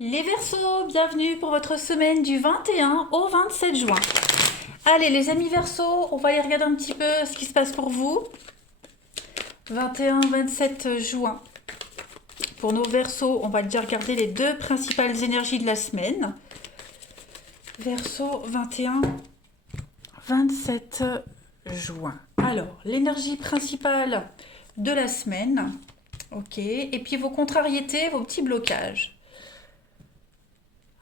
Les Verseaux, bienvenue pour votre semaine du 21 au 27 juin. Allez les amis Verseaux, on va aller regarder un petit peu ce qui se passe pour vous. 21-27 juin. Pour nos Verseaux, on va déjà regarder les deux principales énergies de la semaine. Verseau 21-27 juin. Alors, l'énergie principale de la semaine. Ok, et puis vos contrariétés, vos petits blocages.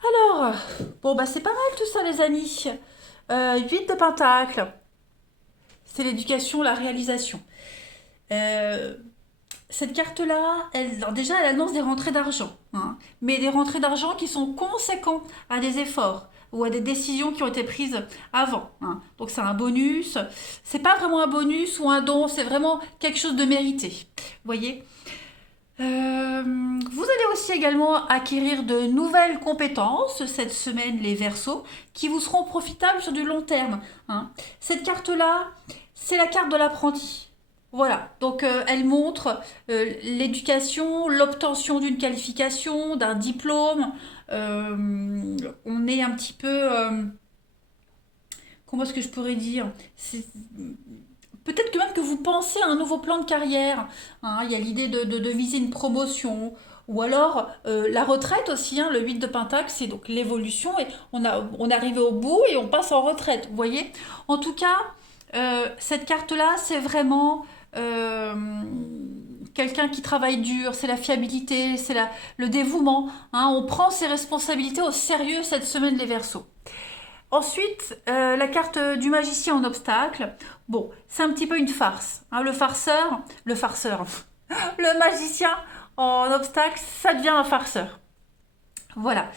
Alors, bon bah c'est pas mal tout ça les amis. 8 de Pentacle, c'est l'éducation, la réalisation. Euh, cette carte-là, alors déjà elle annonce des rentrées d'argent, hein, mais des rentrées d'argent qui sont conséquents à des efforts ou à des décisions qui ont été prises avant, hein. Donc c'est un bonus, c'est pas vraiment un bonus ou un don, c'est vraiment quelque chose de mérité. Vous voyez. Vous allez aussi également acquérir de nouvelles compétences cette semaine, les Verseaux, qui vous seront profitables sur du long terme, hein. Cette carte-là, c'est la carte de l'apprenti. Voilà, donc elle montre l'éducation, l'obtention d'une qualification, d'un diplôme. On est un petit peu, comment est-ce que je pourrais dire, peut-être que même que vous pensez à un nouveau plan de carrière, hein. Il y a l'idée de viser une promotion, ou alors la retraite aussi, hein, le 8 de Pentacle, c'est donc l'évolution, et on est arrivé au bout et on passe en retraite, vous voyez. En tout cas, cette carte-là, c'est vraiment euh, quelqu'un qui travaille dur, c'est la fiabilité, c'est le dévouement, hein. On prend ses responsabilités au sérieux cette semaine, les Verseaux. Ensuite, la carte du magicien en obstacle. Bon, c'est un petit peu une farce, hein. Le farceur, le magicien en obstacle, ça devient un farceur. Voilà.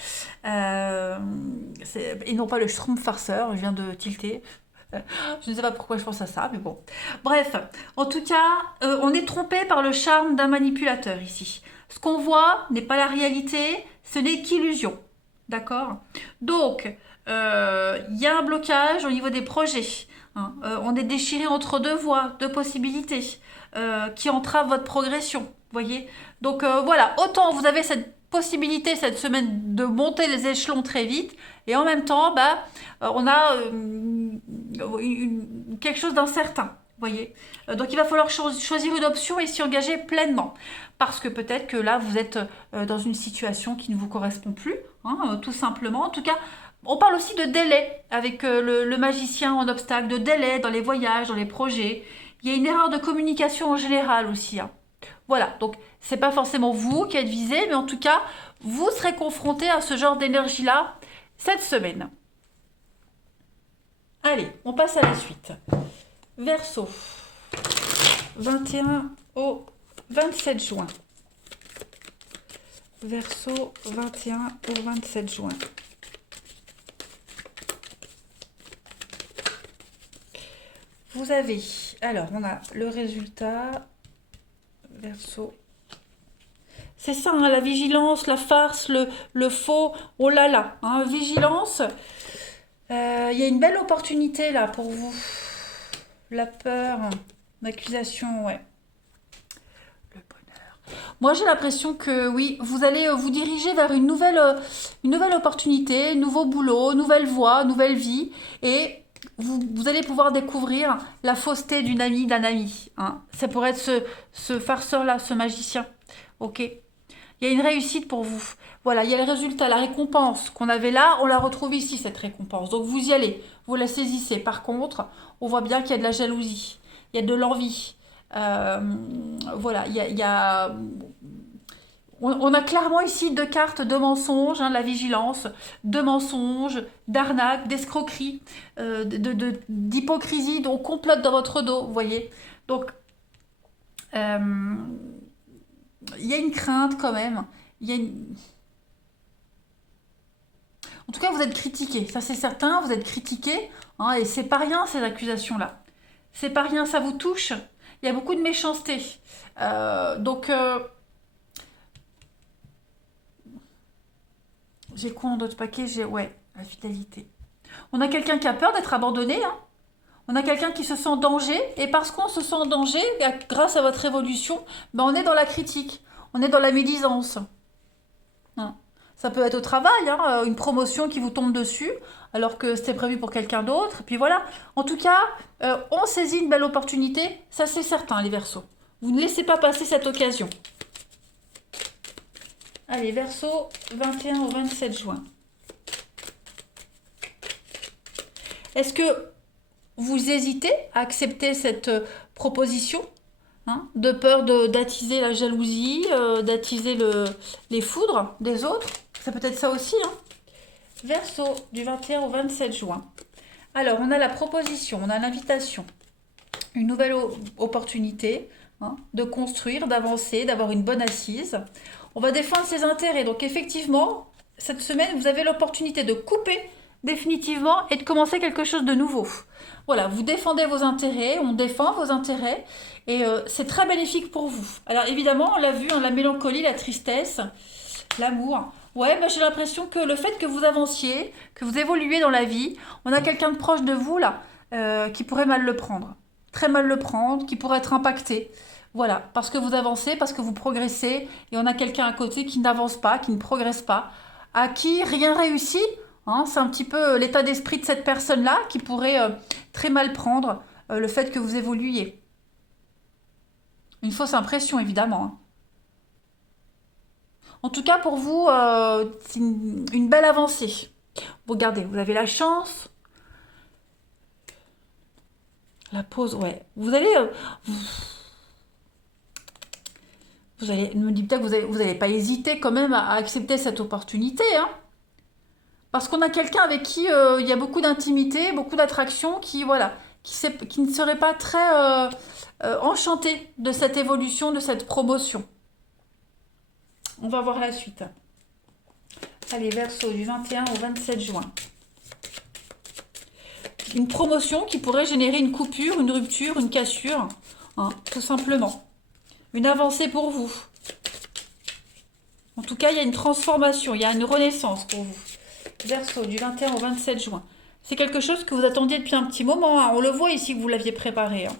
Et non pas le schtroumpf farceur, je viens de tilter. Je ne sais pas pourquoi je pense à ça, mais bon. Bref, en tout cas, on est trompé par le charme d'un manipulateur ici. Ce qu'on voit n'est pas la réalité, ce n'est qu'illusion. D'accord. Donc, il y a un blocage au niveau des projets, hein. On est déchiré entre deux voies, deux possibilités qui entravent votre progression. Vous voyez. Donc voilà, autant vous avez cette possibilité cette semaine de monter les échelons très vite, et en même temps, bah, on a quelque chose d'incertain. Voyez. Donc il va falloir choisir une option et s'y engager pleinement. Parce que peut-être que là, vous êtes dans une situation qui ne vous correspond plus, hein, tout simplement. En tout cas, on parle aussi de délai avec le magicien en obstacle, de délai dans les voyages, dans les projets. Il y a une erreur de communication en général aussi, hein. Voilà, donc c'est pas forcément vous qui êtes visé, mais en tout cas, vous serez confronté à ce genre d'énergie-là cette semaine. Allez, on passe à la suite. Verseau, 21 au 27 juin. Verseau, 21 au 27 juin. Vous avez, alors on a le résultat, Verseau. C'est ça, hein, la vigilance, la farce, le faux, oh là là, hein, vigilance. Il y a une belle opportunité là pour vous. La peur, l'accusation, ouais. Le bonheur. Moi j'ai l'impression que oui, vous allez vous diriger vers une nouvelle opportunité, nouveau boulot, nouvelle voie, nouvelle vie. Et vous allez pouvoir découvrir la fausseté d'une amie, d'un ami, hein. Ça pourrait être ce farceur-là, ce magicien. Ok. Il y a une réussite pour vous. Voilà, il y a le résultat, la récompense qu'on avait là, on la retrouve ici, cette récompense. Donc vous y allez, vous la saisissez. Par contre, on voit bien qu'il y a de la jalousie, il y a de l'envie. Euh, voilà, on a clairement ici deux cartes de mensonges, hein, la vigilance, de mensonges, d'arnaques, d'escroqueries, d'hypocrisie, on complote dans votre dos, vous voyez. Donc, euh, il y a une crainte quand même. Il y a une... En tout cas, vous êtes critiqué, ça c'est certain, vous êtes critiqué, hein, et c'est pas rien ces accusations-là. C'est pas rien, ça vous touche. Il y a beaucoup de méchanceté. Donc, j'ai quoi en d'autres paquets? Ouais, la fidélité. On a quelqu'un qui a peur d'être abandonné, hein. On a quelqu'un qui se sent en danger, et parce qu'on se sent en danger, grâce à votre évolution, ben on est dans la critique, on est dans la médisance, hein. Ça peut être au travail, hein, une promotion qui vous tombe dessus, alors que c'était prévu pour quelqu'un d'autre. Et puis voilà. En tout cas, on saisit une belle opportunité, ça c'est certain, les Verseaux. Vous ne laissez pas passer cette occasion. Allez, Verseau, 21 au 27 juin. Est-ce que vous hésitez à accepter cette proposition, hein, de peur d'attiser la jalousie, d'attiser les foudres des autres? Ça peut être ça aussi, hein. Verseau, du 21 au 27 juin. Alors, on a la proposition, on a l'invitation, une nouvelle opportunité, hein, de construire, d'avancer, d'avoir une bonne assise. On va défendre ses intérêts. Donc, effectivement, cette semaine, vous avez l'opportunité de couper définitivement et de commencer quelque chose de nouveau. Voilà, vous défendez vos intérêts, on défend vos intérêts et c'est très bénéfique pour vous. Alors, évidemment, on l'a vu, hein, la mélancolie, la tristesse, l'amour. Ouais, bah, j'ai l'impression que le fait que vous avanciez, que vous évoluez dans la vie, on a quelqu'un de proche de vous là qui pourrait mal le prendre. Très mal le prendre, qui pourrait être impacté. Voilà, parce que vous avancez, parce que vous progressez, et on a quelqu'un à côté qui n'avance pas, qui ne progresse pas, à qui rien réussit. Hein, c'est un petit peu l'état d'esprit de cette personne-là qui pourrait très mal prendre le fait que vous évoluiez. Une fausse impression, évidemment, hein. En tout cas, pour vous, c'est une belle avancée. Regardez, vous avez la chance. La pause, ouais. Vous allez me dire peut-être que vous n'allez pas hésiter quand même à accepter cette opportunité, hein. Parce qu'on a quelqu'un avec qui il y a beaucoup d'intimité, beaucoup d'attraction, qui, voilà, qui ne serait pas très enchanté de cette évolution, de cette promotion. On va voir la suite. Allez, Verseau, du 21 au 27 juin. Une promotion qui pourrait générer une coupure, une rupture, une cassure, hein, tout simplement. Une avancée pour vous. En tout cas, il y a une transformation, il y a une renaissance pour vous. Verseau, du 21 au 27 juin. C'est quelque chose que vous attendiez depuis un petit moment, hein. On le voit ici que vous l'aviez préparé, hein.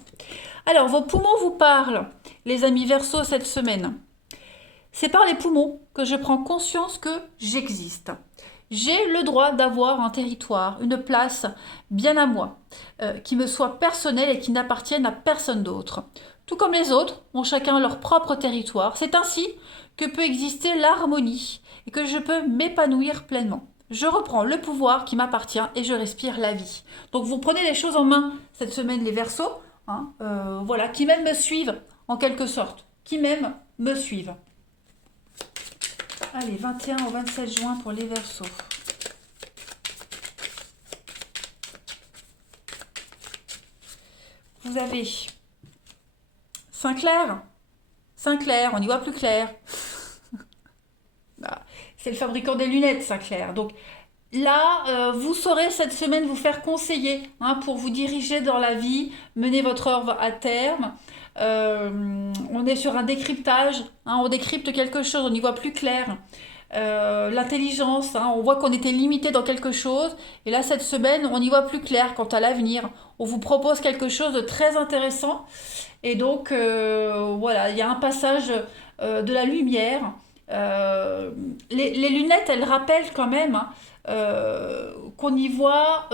Alors, vos poumons vous parlent, les amis Verseau, cette semaine. C'est par les poumons que je prends conscience que j'existe. J'ai le droit d'avoir un territoire, une place bien à moi, qui me soit personnelle et qui n'appartienne à personne d'autre. Tout comme les autres ont chacun leur propre territoire, c'est ainsi que peut exister l'harmonie et que je peux m'épanouir pleinement. Je reprends le pouvoir qui m'appartient et je respire la vie. Donc vous prenez les choses en main cette semaine, les Verseaux, hein, voilà, qui même me suivent en quelque sorte, qui même me suivent. Allez, 21 au 27 juin pour les Verseaux. Vous avez Saint-Clair. Saint-Clair, on y voit plus clair. C'est le fabricant des lunettes, Saint-Clair. Donc là, vous saurez cette semaine vous faire conseiller, hein, pour vous diriger dans la vie, mener votre œuvre à terme. On est sur un décryptage, hein, on décrypte quelque chose, on y voit plus clair. L'intelligence, hein, on voit qu'on était limité dans quelque chose, et là cette semaine on y voit plus clair quant à l'avenir. On vous propose quelque chose de très intéressant, et donc voilà, il y a un passage de la lumière. Les lunettes, elles rappellent quand même, hein, qu'on y voit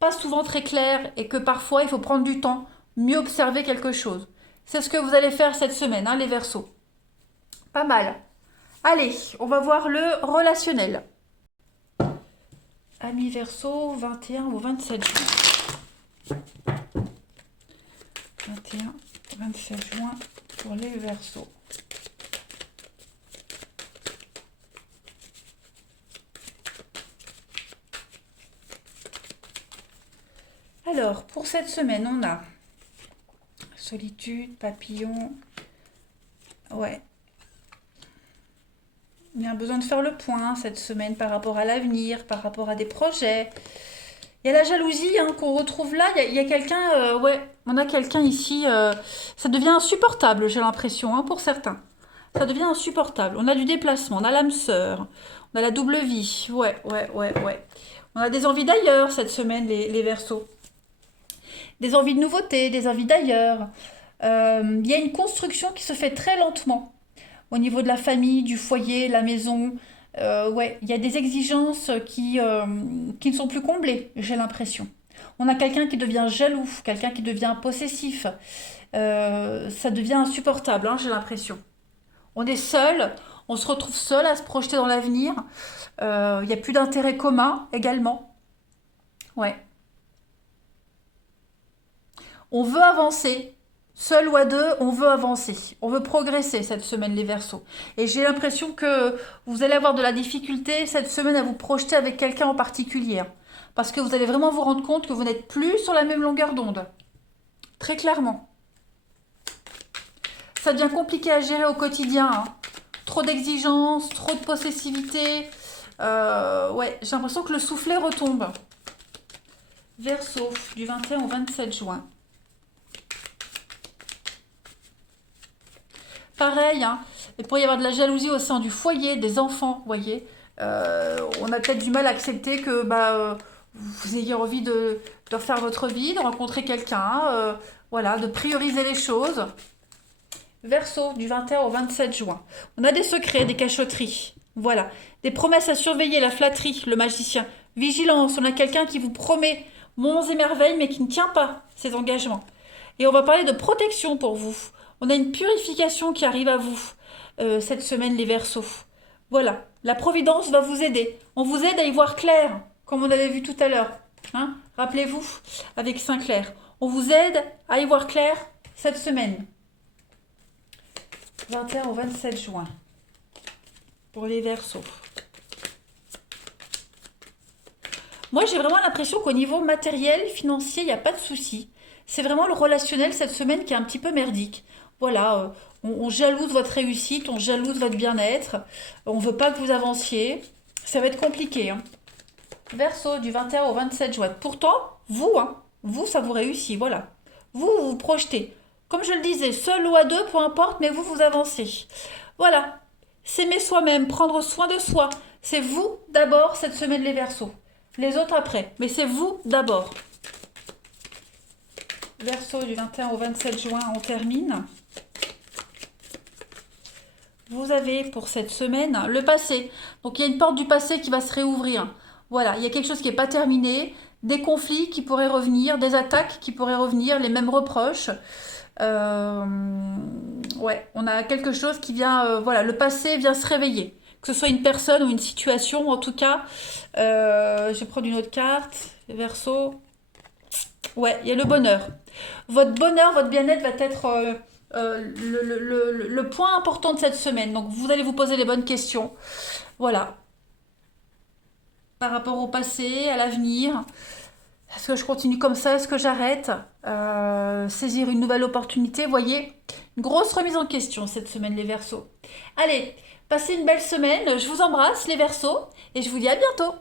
pas souvent très clair, et que parfois il faut prendre du temps, mieux observer quelque chose. C'est ce que vous allez faire cette semaine, hein, les Verseaux. Pas mal. Allez, on va voir le relationnel. Amis Verseau, 21 au 27 juin. 21 au 27 juin pour les Verseaux. Alors, pour cette semaine, on a solitude, papillon. Ouais. Il y a besoin de faire le point cette semaine par rapport à l'avenir, par rapport à des projets. Il y a la jalousie, hein, qu'on retrouve là. Il y a quelqu'un, ouais, on a quelqu'un ici. Ça devient insupportable, j'ai l'impression, hein, pour certains. Ça devient insupportable. On a du déplacement, on a l'âme sœur, on a la double vie. Ouais. On a des envies d'ailleurs cette semaine, les Verseaux. Des envies de nouveautés, des envies d'ailleurs. Il y a une construction qui se fait très lentement au niveau de la famille, du foyer, la maison. Ouais, il y a des exigences qui ne sont plus comblées, j'ai l'impression. On a quelqu'un qui devient jaloux, quelqu'un qui devient possessif. Ça devient insupportable, hein, j'ai l'impression. On est seul, on se retrouve seul à se projeter dans l'avenir. Il n'y a plus d'intérêt commun également. Ouais. On veut avancer. Seul ou à deux, on veut avancer. On veut progresser cette semaine, les Verseaux. Et j'ai l'impression que vous allez avoir de la difficulté cette semaine à vous projeter avec quelqu'un en particulier, hein. Parce que vous allez vraiment vous rendre compte que vous n'êtes plus sur la même longueur d'onde. Très clairement. Ça devient compliqué à gérer au quotidien, hein. Trop d'exigences, trop de possessivité. Ouais, j'ai l'impression que le soufflet retombe. Verseau, du 21 au 27 juin. Pareil, hein, il pourrait y avoir de la jalousie au sein du foyer, des enfants, vous voyez. On a peut-être du mal à accepter que vous ayez envie de refaire votre vie, de rencontrer quelqu'un, voilà, de prioriser les choses. Verseau, du 21 au 27 juin. On a des secrets, des cachotteries. Voilà. Des promesses à surveiller, la flatterie, le magicien. Vigilance, on a quelqu'un qui vous promet monts et merveilles, mais qui ne tient pas ses engagements. Et on va parler de protection pour vous. On a une purification qui arrive à vous cette semaine, les Verseaux. Voilà. La Providence va vous aider. On vous aide à y voir clair, comme on avait vu tout à l'heure. Hein. Rappelez-vous, avec Saint-Clair. On vous aide à y voir clair cette semaine. 21 au 27 juin. Pour les Verseaux. Moi, j'ai vraiment l'impression qu'au niveau matériel, financier, il n'y a pas de souci. C'est vraiment le relationnel cette semaine qui est un petit peu merdique. Voilà, on jalouse votre réussite, on jalouse votre bien-être, on veut pas que vous avanciez. Ça va être compliqué, hein. Verseau, du 21 au 27 juin. Pourtant, vous, hein, vous, ça vous réussit, voilà. Vous vous projetez. Comme je le disais, seul ou à deux, peu importe, mais vous, vous avancez. Voilà. S'aimer soi-même, prendre soin de soi. C'est vous d'abord cette semaine, les Verseaux. Les autres après. Mais c'est vous d'abord. Verseau, du 21 au 27 juin, on termine. Vous avez pour cette semaine le passé. Donc il y a une porte du passé qui va se réouvrir. Voilà, il y a quelque chose qui n'est pas terminé, des conflits qui pourraient revenir, des attaques qui pourraient revenir, les mêmes reproches. Euh, ouais, on a quelque chose qui vient, voilà, le passé vient se réveiller. Que ce soit une personne ou une situation, en tout cas. Je vais prendre une autre carte. Verseau. Ouais, il y a le bonheur. Votre bonheur, votre bien-être va être le point important de cette semaine. Donc, vous allez vous poser les bonnes questions. Voilà. Par rapport au passé, à l'avenir. Est-ce que je continue comme ça? Est-ce que j'arrête? Saisir une nouvelle opportunité, voyez? Une grosse remise en question cette semaine, les Verseaux. Allez, passez une belle semaine. Je vous embrasse, les Verseaux. Et je vous dis à bientôt.